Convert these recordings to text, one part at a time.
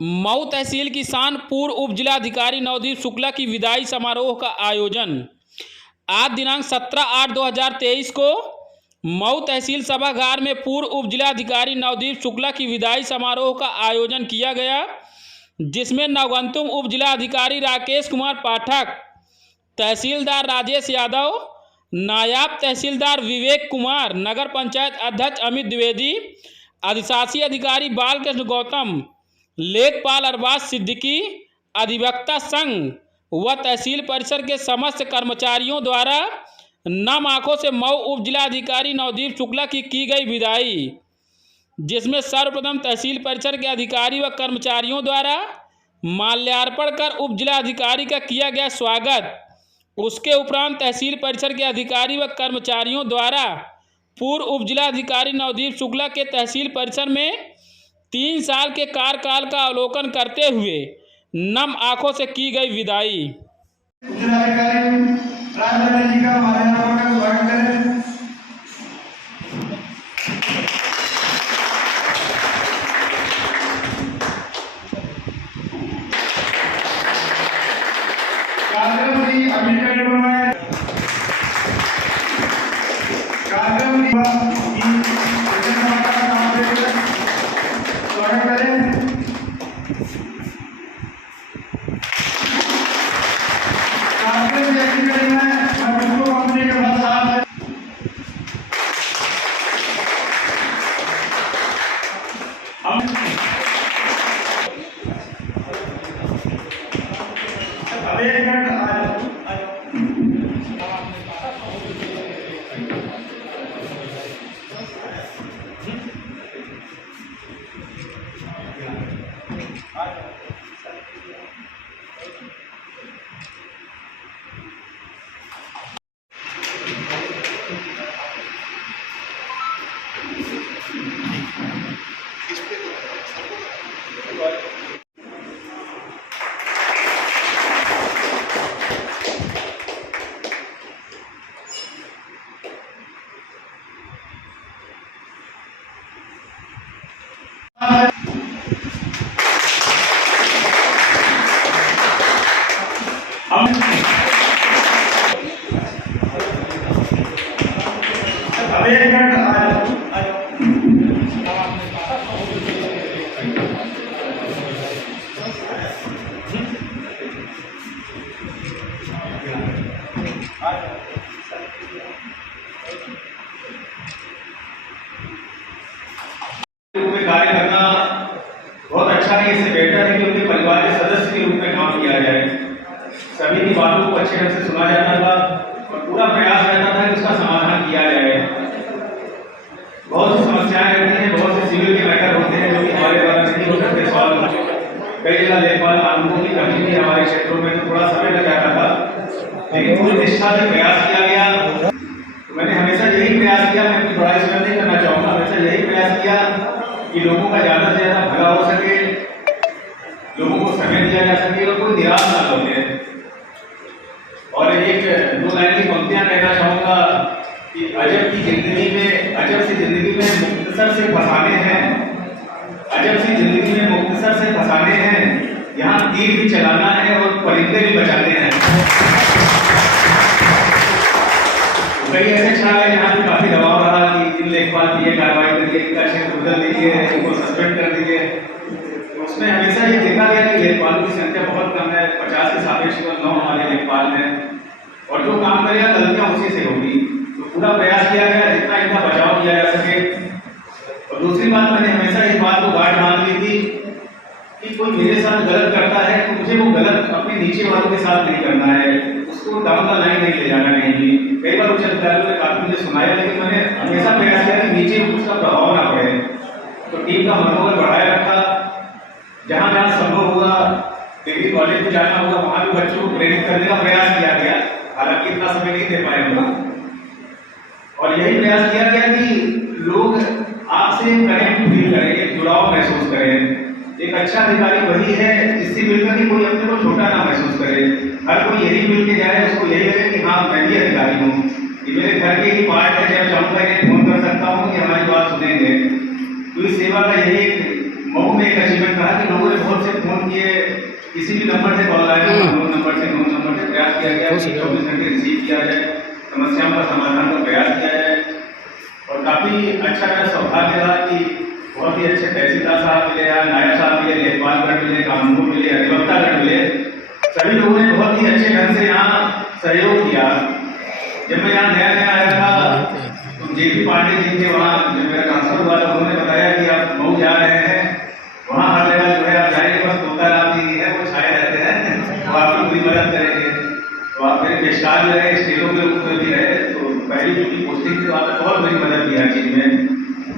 मऊ तहसील की शान पूर्व उप जिलाधिकारी नवदीप शुक्ला की विदाई समारोह का आयोजन आज दिनांक 17/8/2023 को मऊ तहसील सभागार में पूर्व उप जिलाधिकारी नवदीप शुक्ला की विदाई समारोह का आयोजन किया गया, जिसमें नवगंतुक उप जिलाधिकारी राकेश कुमार पाठक, तहसीलदार राजेश यादव, नायब तहसीलदार विवेक कुमार, नगर पंचायत अध्यक्ष अमित द्विवेदी, अधिशासी अधिकारी बालकृष्ण गौतम, लेखपाल अरबाज सिद्दीकी, अधिवक्ता संघ व तहसील परिसर के समस्त कर्मचारियों द्वारा नम आंखों से मऊ उप जिलाधिकारी नवदीप शुक्ला की गई विदाई, जिसमें सर्वप्रथम तहसील परिसर के अधिकारी व कर्मचारियों द्वारा माल्यार्पण कर उप जिलाधिकारी का किया गया स्वागत। उसके उपरांत तहसील परिसर के अधिकारी व कर्मचारियों द्वारा पूर्व उप जिलाधिकारी नवदीप शुक्ला के तहसील परिसर में 3 साल के कार्यकाल का अवलोकन करते हुए नम आंखों से की गई विदाई। कार्य करना बहुत अच्छा है। इससे बेहतर है कि उनके परिवार के सदस्य के रूप में काम किया जाए। सभी की बातों को अच्छे ढंग से सुना जाता था और पूरा प्रयास रहता था कि उसका समाधान किया जाए। बहुत सी समस्याएं रहती हैं, बहुत से सिविल के मैटर होते हैं जो कि हमारे द्वारा नहीं हो सकते सॉल्व। कई जगह लेखपाल कानूनों की कमी थी हमारे क्षेत्रों में, तो थोड़ा समय लग जाता था, लेकिन पूरी निष्ठा से प्रयास किया गया। तो मैंने हमेशा यही प्रयास किया, मैं अपनी बड़ाई इसमें नहीं करना चाहूँगा, हमेशा यही प्रयास किया कि लोगों का ज़्यादा से ज़्यादा भला हो सके, लोगों को समय दिया जा सके और कोई निराश ना होते। और एक 2 लाइन की पंक्तियाँ कहना चाहूँगा कि अजब सी जिंदगी में मुख्तसर से फसाने हैं, अजब सी जिंदगी में मुख्तसर से फसाने हैं, यहाँ तीर भी चलाना है और परिंदे भी बचाने हैं। कई ऐसे क्षण है जहाँ पे काफी दबाव रहा कि इन लेखपाल की ये कार्रवाई करिए, इनका क्षेत्र बदल दीजिए, इनको सस्पेंड कर दीजिए। उसमें हमेशा ये देखा गया कि लेखपालों की संख्या बहुत कम है, 50 के सापेक्ष 9 हमारे लेखपाल हैं और जो काम करेगा गलतियां उसी से होगी। तो पूरा प्रयास किया गया जितना इनका बचाव किया जा सके। और दूसरी बात, मैंने हमेशा इस बात को गार्ड मान ली थी कि कोई मेरे साथ गलत करता है तो मुझे वो गलत अपने नीचे वालों के साथ नहीं करना है, उसको डाउन द लाइन नहीं ले जाना कहीं भी। कई बार उच्च अधिकारियों ने काफी मुझे सुनाया, लेकिन मैंने हमेशा प्रयास किया कि नीचे उसका प्रभाव ना पड़े। तो टीम का मनोबल बढ़ाए रखा, जहां जहां संभव हुआ डिग्री कॉलेज में जाना हुआ वहां भी बच्चों को प्रेरित करने का प्रयास किया गया, हालांकि इतना समय नहीं दे पाए हम लोग। और यही प्रयास किया गया कि लोग आपसे कनेक्ट फील करें, जुड़ाव महसूस करें। एक अच्छा अधिकारी वही है जिससे मिलकर कि कोई अपने को छोटा ना महसूस करे, हर कोई यही मिल के जाए, उसको यही लगे कि हाँ मैं भी अधिकारी हूँ, ये मेरे घर के ही पार्ट है, जब चाहूँगा ये फोन कर सकता हूँ कि हमारी बात सुनेंगे। तो इस सेवा का यही मऊ में एक अचीवमेंट रहा कि लोगों ने बहुत से फ़ोन किए, किसी भी नंबर से कॉल आए, नॉन नंबर से प्रयास किया गया कि 24 घंटे रिसीव किया जाए, समस्याओं का समाधान का प्रयास किया जाए। और काफ़ी अच्छा मेरा सौभाग्य रहा कि बहुत ही अच्छे तहसीलदार साहब मिले, यहाँ नायब साहब मिले, लेखपालगढ़ मिले, कानून मिले, अधिवक्तागढ़ मिले, सभी लोगों ने बहुत ही अच्छे ढंग से यहाँ सहयोग किया। जब मैं यहाँ नया आया था तो जेपी पांडे जी थे वहाँ, जब मेरा ट्रांसफर हुआ था उन्होंने बताया कि आप मऊ जा रहे हैं, वहाँ हर जगह जो है आप जाएंगे, बस तोता राम जी है वो छाए रहते हैं, वो आपकी पूरी मदद करेंगे। तो आप मेरे पेशकार में रहे, स्टेटों के रूप में भी रहे, तो पहली जो की पोस्टिंग थी वहाँ बहुत बड़ी मदद की हर चीज़ में।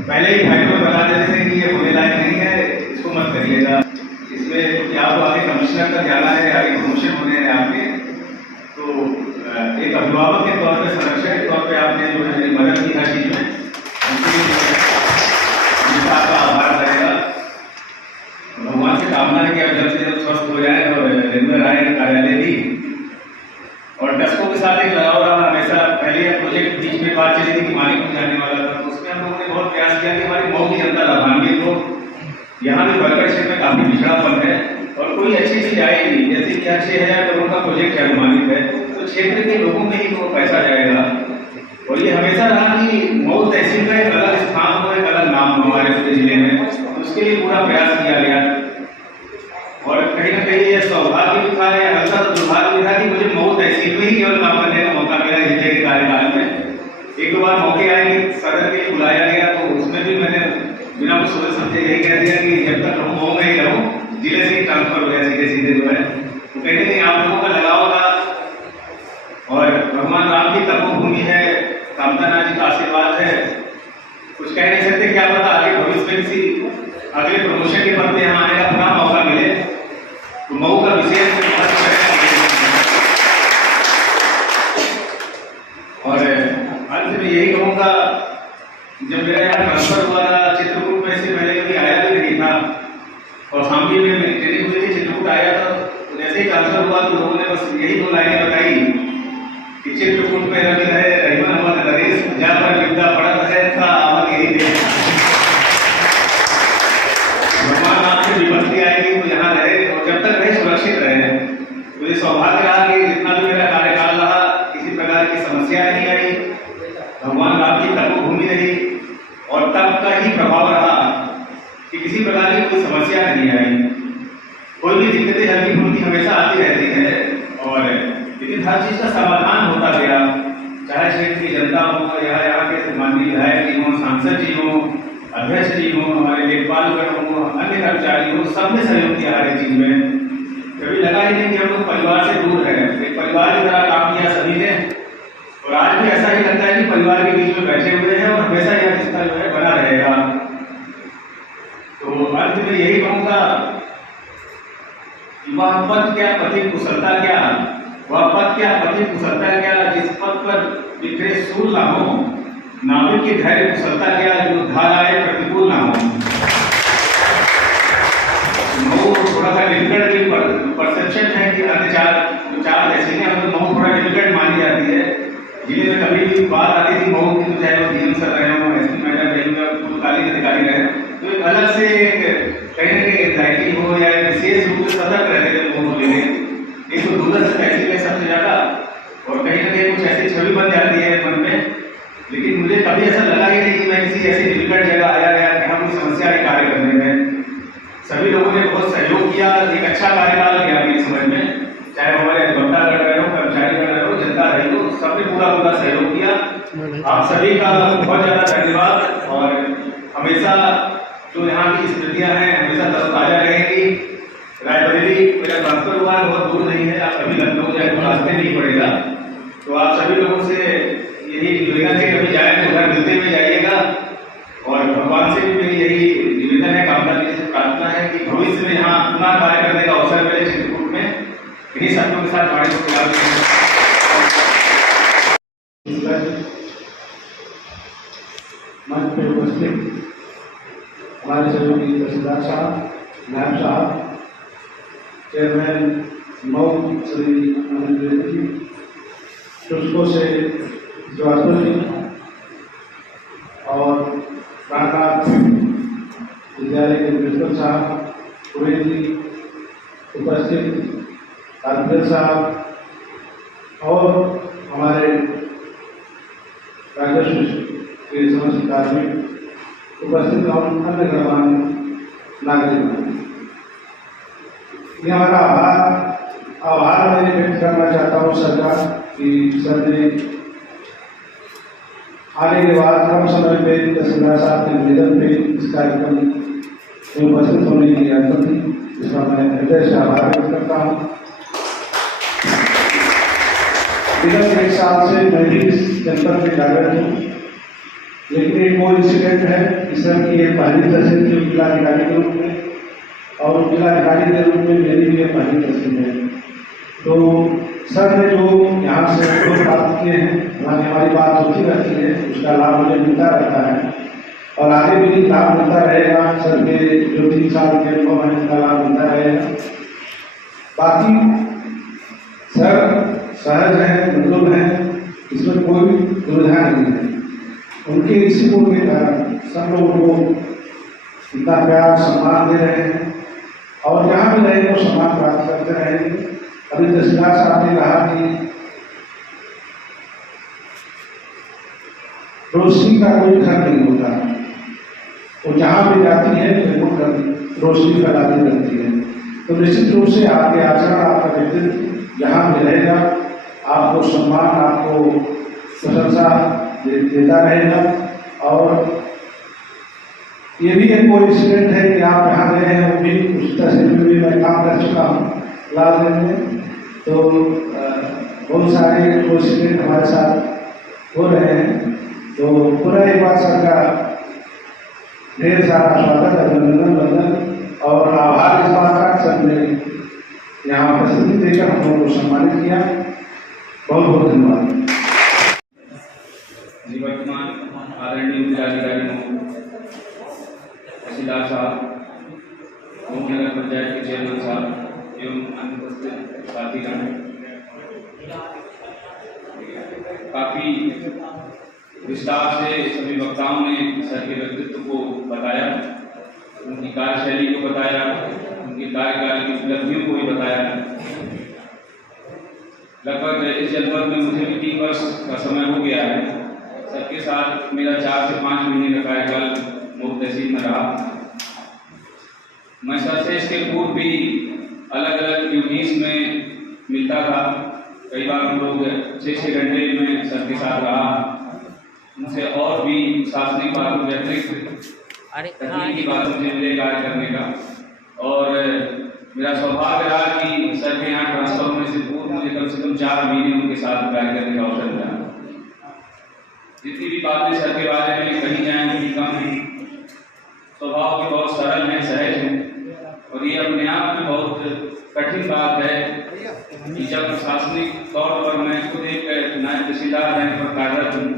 पहले ही फाइलों में बता देते थे कि ये होने लायक नहीं है, इसको मत करिएगा, इसमें कि आपको आगे कमिश्नर तक जाना है, आगे प्रमोशन होने हैं आपके। तो एक अभिभावक के तौर पर, संरक्षक के तौर पर आपने जो है मेरी मदद की हर चीज़ में, उनके लिए आपका आभार रहेगा। भगवान से कामना है कि आप जल्द से जल्द स्वस्थ हो जाए और रेगुलर आए कार्यालय भी। और टस्को के साथ एक लगाव रहा हमेशा। पहले प्रोजेक्ट बीच में बात चली थी कि मालिक को जाने वाला था, तो उसमें हम लोगों ने बहुत प्रयास किया कि हमारी मऊ की जनता लाभान्वित हो। यहाँ भी बरगढ़ क्षेत्र में काफ़ी पिछड़ापन है और कोई अच्छी चीज़ आएगी, जैसे कि यहाँ 6,000 करोड़ का प्रोजेक्ट अनुमानित है, तो क्षेत्र के लोगों में ही वो पैसा जाएगा। और ये हमेशा रहा कि मऊ तहसील का एक अलग स्थान हो, एक अलग नाम हो हमारे पूरे जिले में, तो उसके लिए पूरा प्रयास किया गया। और कहीं ना कहीं ये सौभाग्य भी था, या हल्का दुर्भाग्य भी था कि मुझे मऊ तहसील में ही केवल काम करने का मौका मिला जिले के कार्यकाल में। एक दो बार मौके आए कि सदन के लिए बुलाया गया, तो उसमें भी मैंने बिना कुछ सोचे समझे यही कह दिया कि जब तक रहूँ मऊ में ही रहूँ, जिले से ही ट्रांसफर हो गया सीधे जो है। तो कहते नहीं आप लोगों का लगाव था, और भगवान राम की तपोभूमि है, कामतानाथ जी का आशीर्वाद है, कुछ कह नहीं सकते, क्या पता आगे भविष्य में किसी अगले प्रमोशन के पद पे यहाँ आने का पुनः मौका मिले, तो मऊ का विशेष महत्व है। और अंत में यही कहूँगा, जब मेरा यहाँ ट्रांसफर हुआ था चित्रकूट में, से पहले कभी आया भी नहीं था, और शामली में मेरी ट्रेनिंग हुई थी, चित्रकूट आया था, तो जैसे ही ट्रांसफर हुआ तो लोगों ने बस यही 2 लाइनें बताई कि चित्रकूट में रवि है रहीमन अहमद नरेश, जहाँ पर विद्या पढ़त है था अवध यही देश। भगवान राम से विपत्ति आएगी तो यहाँ रहे, और जब तक रहे सुरक्षित रहे। मुझे सौभाग्य रहा कि जितना भी मेरा कार्यकाल रहा, किसी प्रकार की समस्या नहीं आई, भगवान राम की तपोभूमि रही, और तब का ही प्रभाव रहा कि किसी प्रकार की कोई समस्या नहीं आई। कोई भी दिक्कतें हल्की फुल्की हमेशा आती रहती है, और लेकिन हर चीज़ का समाधान होता गया, चाहे क्षेत्र की जनता हो, या यहाँ के माननीय विधायक जी हों, सांसद जी हों, अध्यक्ष जी हों, हमारे लेखपालगढ़ हों, अन्य कर्मचारी हों, सबने सहयोग किया हर एक चीज़ में। कभी लगा ही नहीं कि हम लोग परिवार से दूर हैं, एक परिवार की तरह काम किया सभी ने, और आज भी ऐसा ही लगता है कि परिवार के बीच में बैठे हुए हैं, और हमेशा यह रिश्ता जो है बना रहेगा। तो अंत में यही कहूँगा, वह पद क्या पति कुशलता क्या, वह पद क्या पति कुशलता क्या, जिस पद पर बिखरे सूल ना हो, नाविक की धैर्य कुशलता क्या, जो धाराएं प्रतिकूल ना हो। मऊ थोड़ा सा डिफिकल्ट भी परसेप्शन है कि अन्य चार ऐसे हैं, हम मऊ थोड़ा डिफिकल्ट मानी जाती है। जिले में कभी भी बात आती थी मऊ की, तो चाहे वो डीएम सर रहे हों, एसपी मैडम रही हो, पूर्णकालीन अधिकारी रहे, तो एक अलग से कहीं ना कहीं एंजाइटी हो, या विशेष रूप से सतर्क रहते थे मऊ को लेकर। एक तो दूर से तहसील है सबसे ज़्यादा, और कहीं ना कहीं कुछ ऐसी छवि बन जाती है मन में। लेकिन मुझे कभी ऐसा लगा ही नहीं कि मैं किसी ऐसी डिफिकल्ट जगह आया या यहाँ कोई समस्या है कार्य करने में। सभी लोगों ने बहुत सहयोग किया, एक अच्छा कार्यकाल किया मेरी समझ में, चाहे हमारे अधिवक्तागढ़ रहे हो, कर्मचारीगढ़ रहे हो, जनता रही हो, सबने पूरा सहयोग किया। आप सभी का बहुत ज़्यादा धन्यवाद। और हमेशा जो यहाँ की स्मृतियाँ हैं हमेशा तरोताजा रहेगी। रायबरेली मेरा ट्रांसफर हुआ है, बहुत दूर नहीं है, आप कभी लखनऊ जाए तो रास्ते नहीं पड़ेगा। तो आप सभी लोगों से यही निवेदन है, कभी जाए तो उधर मिलते हुए जाइएगा। और भगवान से भी मेरी यही निवेदन है, कामना प्रार्थना है कि भविष्य में यहाँ पुनः कार्य करने का अवसर मिले चित्रकूट में। इन्हीं शब्दों के साथ हमारे मंच पे उपस्थित हमारे सहयोगी तहसीलदार साहब, नायब साहब, चेयरमैन मऊ श्री अनिल जी, टुस्को से जवाहर जी, और काका विद्यालय के प्रिंसिपल साहब, कुरेन जी, उपस्थित कारपेंटर साहब और हमारे राजस्व के समस्त कार्मिक उपस्थित और अन्य गणमान्य नागरिक, ये हमारा आभार मैं व्यक्त करना चाहता हूँ सरकार की। सर ने आने के बाद कम समय में तहसीलदार साहब के निवेदन पे इस कार्यक्रम में उपस्थित होने की अनुमति दी, इसका मैं हृदय से आभार व्यक्त करता हूँ। विगत 1 साल से मैं भी इस जनपद में कार्यरत हूँ, लेकिन एक वो इंसिडेंट है कि सर की एक पहली तहसील थी जिलाधिकारी के रूप में, और जिलाधिकारी के रूप में मेरी भी एक पहली तहसील है। तो सर ने जो यहाँ से अनुभव प्राप्त किए हैं, हमारी बात होती रहती है, उसका लाभ मुझे मिलता रहता है और आगे भी लाभ मिलता रहेगा। सर के जो 3 साल के अनुभव है उसका लाभ मिलता रहेगा। बाकी सर सहज है, मृदुल है, इसमें कोई दुविधा नहीं है। उनके इसी गुण के कारण सब लोग उनको इतना प्यार सम्मान दे रहे हैं और जहाँ भी रहे वो सम्मान प्राप्त करते रहेंगे। अभी तहसीलदार साहब ने कहा कि रोशनी का कोई घर नहीं होता, वो जहाँ भी जाती है वो रोशनी फैलाती रहती है। तो निश्चित रूप से आपके आचरण, आपका व्यक्तित्व जहाँ भी रहेगा, आपको सम्मान, आपको प्रशंसा देता रहेगा। और ये भी एक कोइंसिडेंट है कि आप यहाँ गए हैं, वो भी उस तहसील में भी मैं काम कर चुका हूँ लालगंज में। तो बहुत सारे कोइंसिडेंट हमारे साथ हो रहे हैं। तो पूरा एक बार सर का ढेर सारा स्वागत, अभिनंदन, वंदन और आभार इस बात का सर ने यहाँ उपस्थिति देकर हम लोगों को सम्मानित किया। बहुत बहुत धन्यवाद। वर्तमान आदरणीय जिलाधिकारी तहसीलदार साहब, नगर पंचायत के चेयरमैन साहब एवं अन्य उपस्थित साथीगण, काफी विस्तार से सभी वक्ताओं ने सर के व्यक्तित्व को बताया, उनकी कार्यशैली को बताया, उनकी कार्यकाल की उपलब्धियों को भी बताया। लगभग इस जनपद में मुझे भी 3 वर्ष का समय हो गया है। सर के साथ मेरा 4 से 5 महीने का कार्यकाल मऊ तहसील में रहा। मैं सर से इसके पूर्व भी अलग अलग ड्यूटीज में मिलता था। कई बार हम लोग 6-6 घंटे में सर के साथ रहा। मुझसे और भी शासनिक बातों के अतिरिक्त तकनीकी बातों से मिले कार्य करने का। और मेरा सौभाग्य रहा कि सर के यहाँ ट्रांसफर होने से पूर्व मुझे कम से कम 4 महीने उनके साथ कार्य करने का अवसर मिला। जितनी भी बातें सर के बारे में कही जाएं उनकी कम है। स्वभाव भी बहुत सरल है, सहज है और ये अपने आप में बहुत कठिन बात है कि जब प्रशासनिक तौर पर मैं खुद एक नायब तहसीलदार रहने पर कार्यरत हूँ,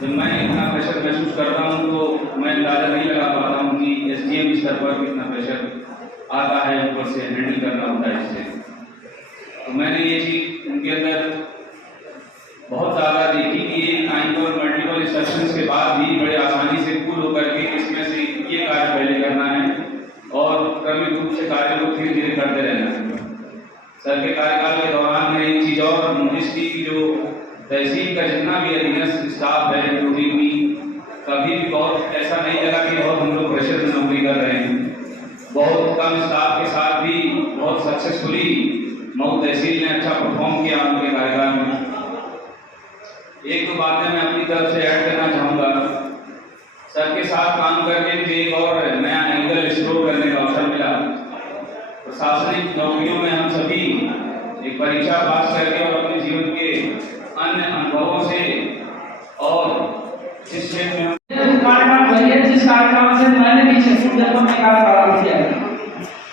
जब मैं इतना प्रेशर महसूस करता हूँ तो मैं अंदाजा नहीं लगा पाता हूँ कि SDM स्तर पर कितना प्रेशर आता है, ऊपर से हैंडल करना होता है इससे। तो मैंने ये चीज़ उनके अंदर बहुत ज़्यादा देखी कि एक टाइम पर मल्टीपल इंस्ट्रक्शंस के बाद भी बड़े आसानी से कूल होकर के इसमें से ये कार्य पहले करना है और क्रमिक रूप से कार्य को धीरे धीरे करते रहना है। सर के कार्यकाल के दौरान मैंने एक चीज़ और नोटिस की कि जो तहसील का जितना भी अधीनस्थ स्टाफ है, नौकरी भी कभी भी बहुत ऐसा नहीं लगा कि बहुत हम लोग प्रेशर में नौकरी कर रहे हैं। बहुत कम स्टाफ के साथ भी बहुत सक्सेसफुली मऊ तहसील ने अच्छा परफॉर्म किया उनके कार्यकाल में। 1-2 बातें मैं अपनी तरफ से ऐड करना चाहूँगा। सर के साथ काम करके मुझे एक और नया एंगल एक्सप्लोर करने का अवसर मिला। प्रशासनिक नौकरियों में हम सभी एक परीक्षा पास करके और अपने जीवन के अन्य अनुभवों से और जिस क्षेत्र में जिस कार्यक्रम से मैंने भी 6 जनपद में कार्य प्रारंभ किया है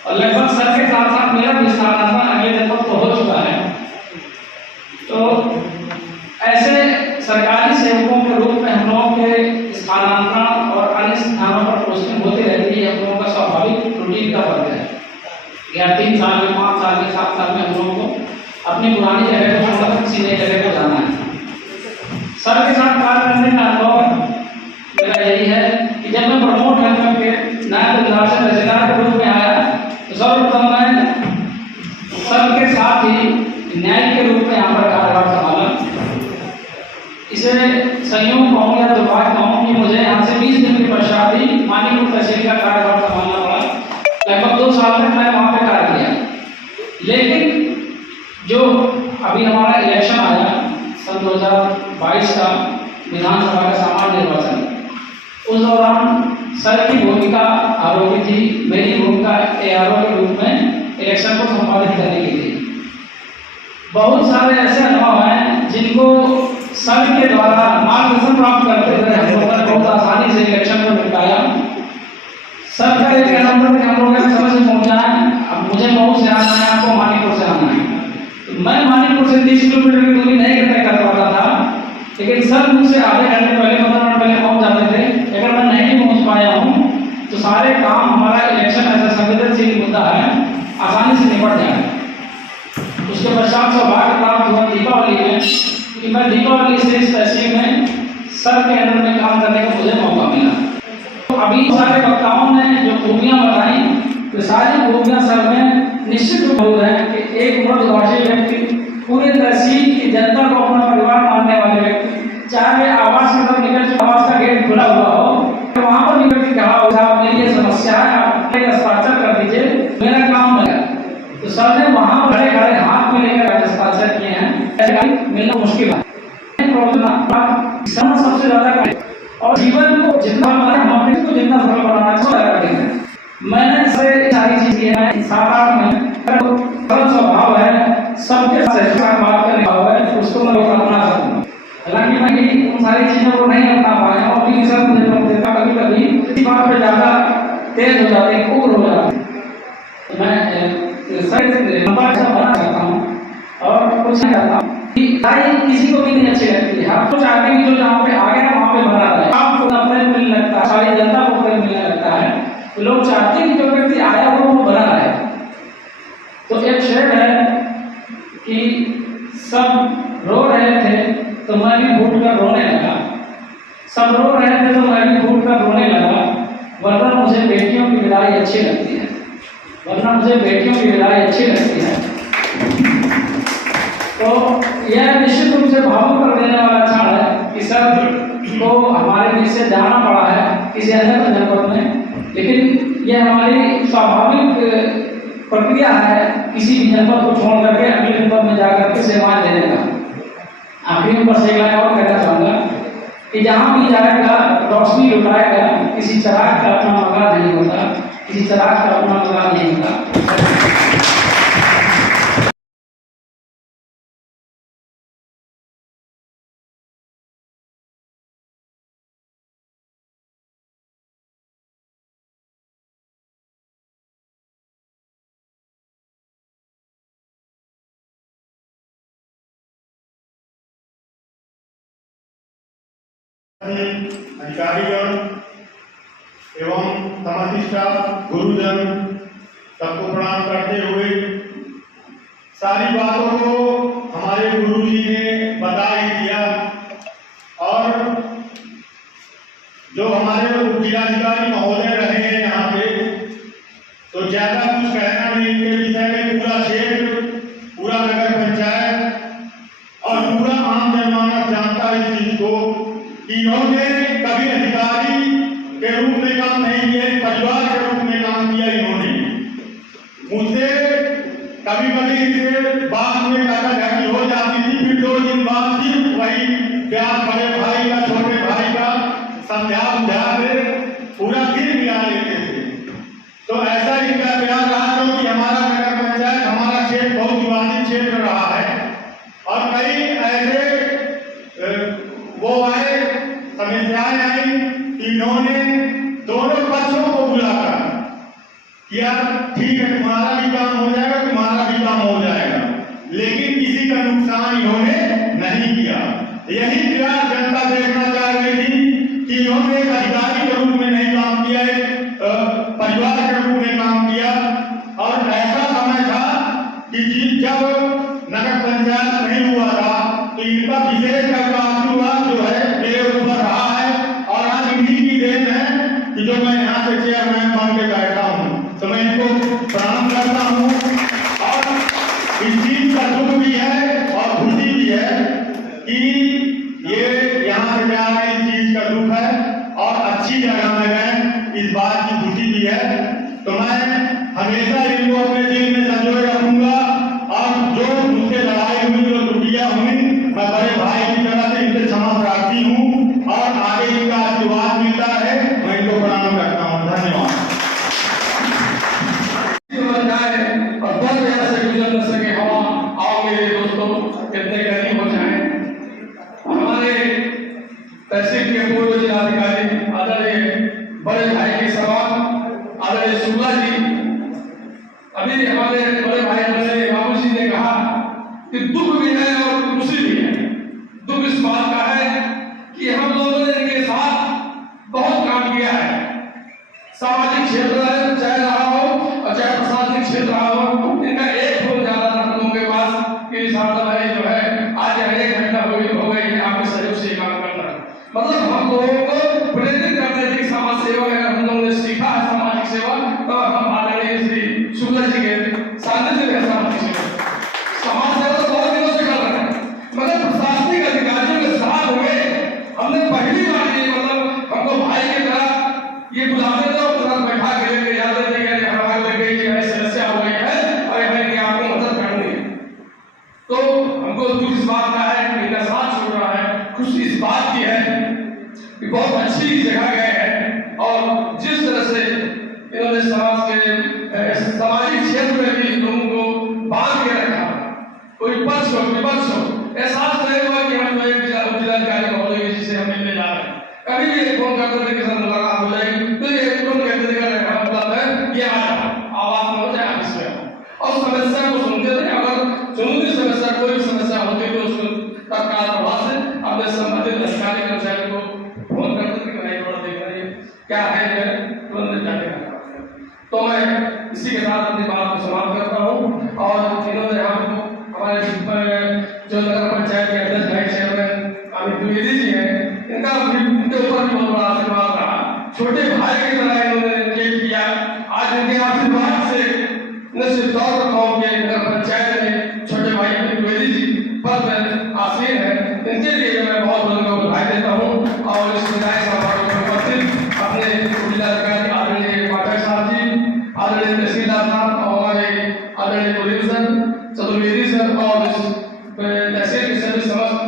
और लगभग सर के साथ साथ मेरा भी स्थानांतरण अगले जनपद को हो चुका है। तो ऐसे सरकारी सेवकों के रूप में हम लोगों के स्थानांतरण और अन्य स्थानों पर पोस्टिंग होती रहती है। हम लोगों का स्वाभाविक रूटीन का वर्ग है। या 3 साल में, 5 साल में, 7 साल में हम लोगों को अपनी पुरानी जगह को छोड़कर किसी नई जगह को जाना है। सर के साथ कार्य करने का अनुभव मेरा यही है कि जब मैं प्रमोट करके नायब तहसीलदार से तहसीलदार के रूप में आया तो सर्वप्रथम मैं ही न्याय के रूप में यहाँ पर कार्यभार संभाला। इसे संयोग कहूँ या दुर्भाग्य कहूँ कि मुझे यहाँ से 20 दिन के पश्चात ही मानीपुर तहसील का कार्यभार संभालना पड़ा। लगभग 2 साल तक मैंने वहाँ पे कार्य किया। लेकिन जो अभी हमारा इलेक्शन आया सन 2022 का विधानसभा का सामान्य निर्वाचन, उस दौरान सर की भूमिका आरोपी थी, मेरी भूमिका ARO के रूप में इलेक्शन को संपादित करने की थी। बहुत सारे ऐसे अनुभव हैं जिनको सर के द्वारा मार्गदर्शन प्राप्त करते हुए हम लोगों ने बहुत आसानी से इलेक्शन को निपटाया। सर का एक कहना था कि हम लोग समय से पहुंचना है। अब मुझे मऊ से आना है, आपको मानीपुर से आना है। तो मैं मानीपुर से 30 किलोमीटर की दूरी नहीं तय कर पाता था, लेकिन सर मुझसे आधे घंटे पहले 15 मिनट पहले पहुंच जाते थे। अगर मैं नहीं पहुंच पाया हूँ तो सारे काम, हमारा इलेक्शन ऐसा संवेदनशील मुद्दा है, आसानी से निपट जाए। उसके पश्चात सौभाग्य प्राप्त हुआ दीपावली में कि मैं दीपावली से इस तहसील में सर के अंडर में काम करने का मुझे मौका मिला। तो अभी सारे वक्ताओं ने जो खूबियाँ बताई, तो सारी खूबियाँ सर में निश्चित रूप से है कि एक मर्दभाषी व्यक्ति, पूरे तहसील की जनता को अपना परिवार मानने वाले व्यक्ति, चाहे वे आवास की तरफ निकल चुके, आवास का गेट खुला हुआ हो, तो वहाँ पर निकल के कहा हो साहब मेरी ये समस्या है, आप एक हस्ताक्षर कर दीजिए, मेरा काम बन गया। तो सर ने वहाँ पर खड़े खड़े हाथ में लेकर हस्ताक्षर किए हैं। ऐसे मिलना मुश्किल है, सबसे ज्यादा और जीवन को जितना हम अपने को जितना सरल बनाना चाहिए। मैंने सारी चीज की है, 7-8 में सरल स्वभाव है, सबके साथ बात करने का है, उसको मैं अपना सकूँ। हालांकि मैं उन सारी चीजों को नहीं अपना पाया और भी सर मुझे देखा कभी कभी इस बात पे ज्यादा तेज हो जाते हैं, उग्र हो जाते हैं। मैं सर बना सकता हूँ और कुछ नहीं करता कि किसी को भी नहीं अच्छी लगती है। आप तो चाहते हैं कि जो जहाँ पे आ गया वहाँ पे बना रहे, आपको प्रेम मिलने लगता है, सारी जनता को प्रेम मिलने लगता है, तो लोग चाहते हैं कि जो व्यक्ति आया हो वो बना रहे। तो एक शेर है कि सब रो रहे थे तो मैं भी फूट कर रोने लगा, सब रो रहे थे तो मैं भी फूट कर रोने लगा, वरना मुझे बेटियों की विदाई अच्छी लगती है, वरना मुझे बेटियों की विदाई अच्छी लगती है। तो यह निश्चित रूप से भावुक कर देने वाला क्षण है कि सर को हमारे बीच से जाना पड़ा है किसी अन्य जनपद में, लेकिन यह हमारी स्वाभाविक प्रक्रिया है किसी भी जनपद को छोड़ करके अगले जनपद में जाकर के सेवाएं देने का। आखिरी में बस एक लाइन और कहना चाहूँगा कि जहाँ भी जाएगा रोशनी लुटाएगा, किसी चिराग का अपना मकान नहीं होता, किसी चिराग का अपना मकान नहीं होता। अधिकारीगण एवं समशिष्टा गुरुजन सबको प्रणाम करते हुए सारी बातों को हमारे गुरुजी ने बता ही दिया और जो हमारे उपजिलाधिकारी महोदय रहे हैं यहाँ पे, तो ज्यादा कुछ कहना नहीं इनके विषय में। पूरा क्षेत्र, पूरा नगर पंचायत और पूरा आम जनमानस जानता है इस चीज को कि इन्होंने कभी अधिकारी के रूप में काम नहीं किया, परिवार के रूप में काम किया। इन्होंने मुझसे कभी कभी इनसे बात में काटाघाटी हो जाती थी, फिर 2 दिन बाद फिर वही प्यार बड़े भाई का छोटे भाई का समझा बुझा के पूरा फिर मिला लेते थे। तो ऐसा इनका प्यार रहा, क्योंकि हमारा नगर पंचायत, हमारा क्षेत्र बहुत विवादित क्षेत्र रहा है और कई ऐसे वो आए, समस्याएं आई, इन्होंने दोनों पक्षों को बुलाकर किया, ठीक है तुम्हारा भी काम हो जाएगा, तुम्हारा भी काम हो जाएगा, लेकिन किसी का नुकसान इन्होंने नहीं किया। यही प्यार जनता देखना चाह रही थी कि इन्होंने एक अधिकारी के रूप में नहीं काम किया, एक परिवार के रूप में काम किया। और ऐसा समय था कि जब नगर पंचायत नहीं हुआ था तो इनका विशेष करके आशीर्वाद जो है मेरे ऊपर रहा है और आज इन्हीं की देन है कि जो मैं यहाँ से चेयरमैन बन के बैठा हूँ। तो मैं इनको प्रणाम करता हूँ और इस चीज का अभी हमारे बड़े भाई बड़े बाबू जी ने कहा कि दुख भी है और खुशी भी है। दुख इस बात का है कि हम लोगों ने इनके साथ बहुत काम किया है, सामाजिक क्षेत्र चाहे रहा हो और चाहे प्रशासनिक क्षेत्र रहा हो, इनका एक फोन ज्यादा था हम लोगों के पास कि साहब भाई जो है आज 1 घंटा हो गई आपके सहयोग से काम करना। मतलब हम लोगों को प्रेरित करने की समाज सेवा में हम लोगों ने सीखा है सामाजिक सेवा, तो हम आदरणीय श्री शुक्ला जी के सानिध्य में सामाजिक सेवा तो बहुत दिनों से कर रहे हैं, मगर प्रशासनिक अधिकारियों के साथ हुए हमने पहली बार ये मतलब हमको भाई की तरह ये बुलाते थे और तुरंत बैठा के लेके याद है कि हमारे लगे कि समस्या हो गई है और हमें कि आपको मदद करनी है। तो हमको दुख इस बात का है कि इनका साथ छोड़ रहा है, खुशी इस बात की है कि बहुत अच्छी जगह गए हैं और जिस तरह से इन्होंने समाज के सामाजिक क्षेत्र में भी लोगों को बांध के रखा, कोई पक्ष हो विपक्ष हो, एहसास नहीं हुआ कि हम एक जिलाधिकारी महोदय जी से हम मिलने जा रहे हैं। कभी भी एक फोन करते थे कि सर मुलाकात हो जाएगी, तो ये तुरंत कहते थे कि हम मतलब है ये आवाज में हो जाए ऑफिस में, और समस्या को सुनते थे। अगर चुनौती समस्या कोई भी समस्या होती तो उसको तत्काल प्रभाव से अपने संबंधित अधिकारी कर्मचारी को फोन करते थे कि भाई थोड़ा देख रहे क्या है, तुरंत जाके तो मैं इसी के साथ अपनी बात को समाप्त करता हूँ। और इन्होंने हमको हमारे जो नगर पंचायत के अध्यक्ष भाई चेयरमैन अमित द्विवेदी जी हैं, इनका इनके ऊपर भी बहुत बड़ा आशीर्वाद रहा, छोटे भाई की तरह इन्होंने ट्रीट किया। आज इनके आशीर्वाद से निश्चित तौर पर गाँव के नगर पंचायत में छोटे भाई द्विवेदी जी पद में आसीन है, इनके लिए मैं बहुत बहुत बधाई देता हूँ। और इस विधायक समारोह में उपस्थित अपने जिलाधिकारी आदरणीय पाठक साहब जी, आदरणीय तहसीलदार साहब और हमारे आदरणीय पुलिस चतुर्वेदी सर और तहसील के सभी समस्त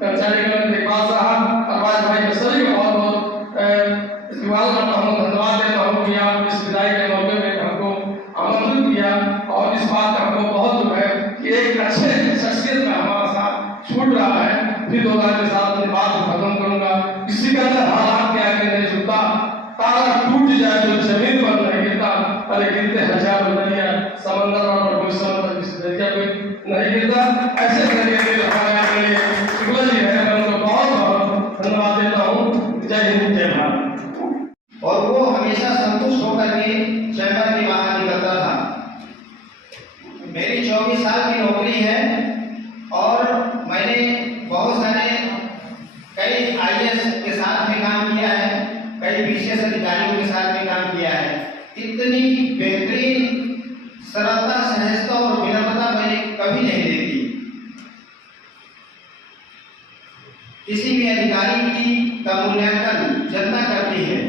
कर्मचारीगण देखभाल साहब अरबाज भाई के सभी को बहुत बहुत इस्तेमाल करता हूँ, धन्यवाद देता हूँ कि आप इस विदाई के मौके में हमको आमंत्रित किया। और इस बात का हमको बहुत दुख है कि एक अच्छे शख्सियत का हमारा साथ छूट रहा है। फिर 2 बार के साथ अपनी बात को खत्म करूंगा। किसी का अंदर हालात के आगे नहीं झुकता, तारा टूट जाए तो जमीन पर नहीं गिरता, अरे गिरते हजारों नदियां समंदर और कोई समंदर किसी दरिया पे नहीं गिरता। ऐसे तरीके से हमारे आदरणीय शुक्ला जी है, मैं उनको बहुत बहुत धन्यवाद देता हूँ। जय हिंद जय भारत। और वो हमेशा संतुष्ट होकर के चैम्बर के बाहर निकलता था। मेरी 24 साल की नौकरी है और मैंने बहुत सारे कई IAS के साथ में काम किया है, कई विशेष अधिकारियों के साथ में काम किया है। इतनी बेहतरीन सरलता, सहजता और विनम्रता मैंने कभी नहीं देखी। किसी भी अधिकारी की का मूल्यांकन जनता करती है,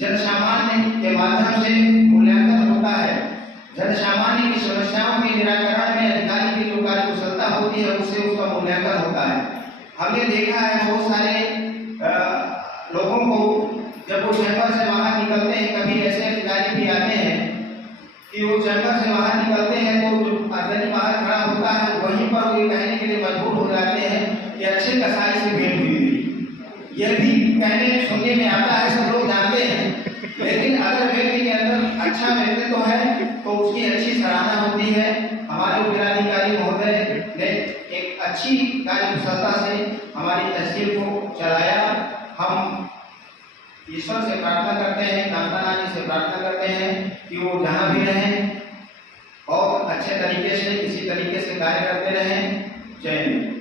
जन सामान्य के माध्यम से मूल्यांकन होता है। जन सामान्य की समस्याओं के निराकरण में अधिकारी की जो कार्यकुशलता होती है उससे उसका मूल्यांकन होता है। हमने देखा है बहुत सारे लोगों को जब वो चैम्बर से बाहर निकलते हैं, कभी ऐसे अधिकारी भी आते हैं कि वो चैम्बर से बाहर निकलते हैं तो जो अधिकारी बाहर खड़ा होता है वहीं पर वो कहने के लिए मजबूर हो जाते हैं कि अच्छे कसाई से भेंट हुई थी। यह भी कहने सुनने में आता है, सब लोग जानते हैं। लेकिन अगर व्यक्ति के अंदर अच्छा व्यक्तित्व है तो उसकी अच्छी सराहना होती है। हमारे जिलाधिकारी महोदय ने एक अच्छी कार्यकुशलता से हमारी तहसील को चलाया। हम ईश्वर से प्रार्थना करते हैं, माता रानी से प्रार्थना करते हैं कि वो जहाँ भी रहें और अच्छे तरीके से इसी तरीके से कार्य करते रहें। जय हिंद।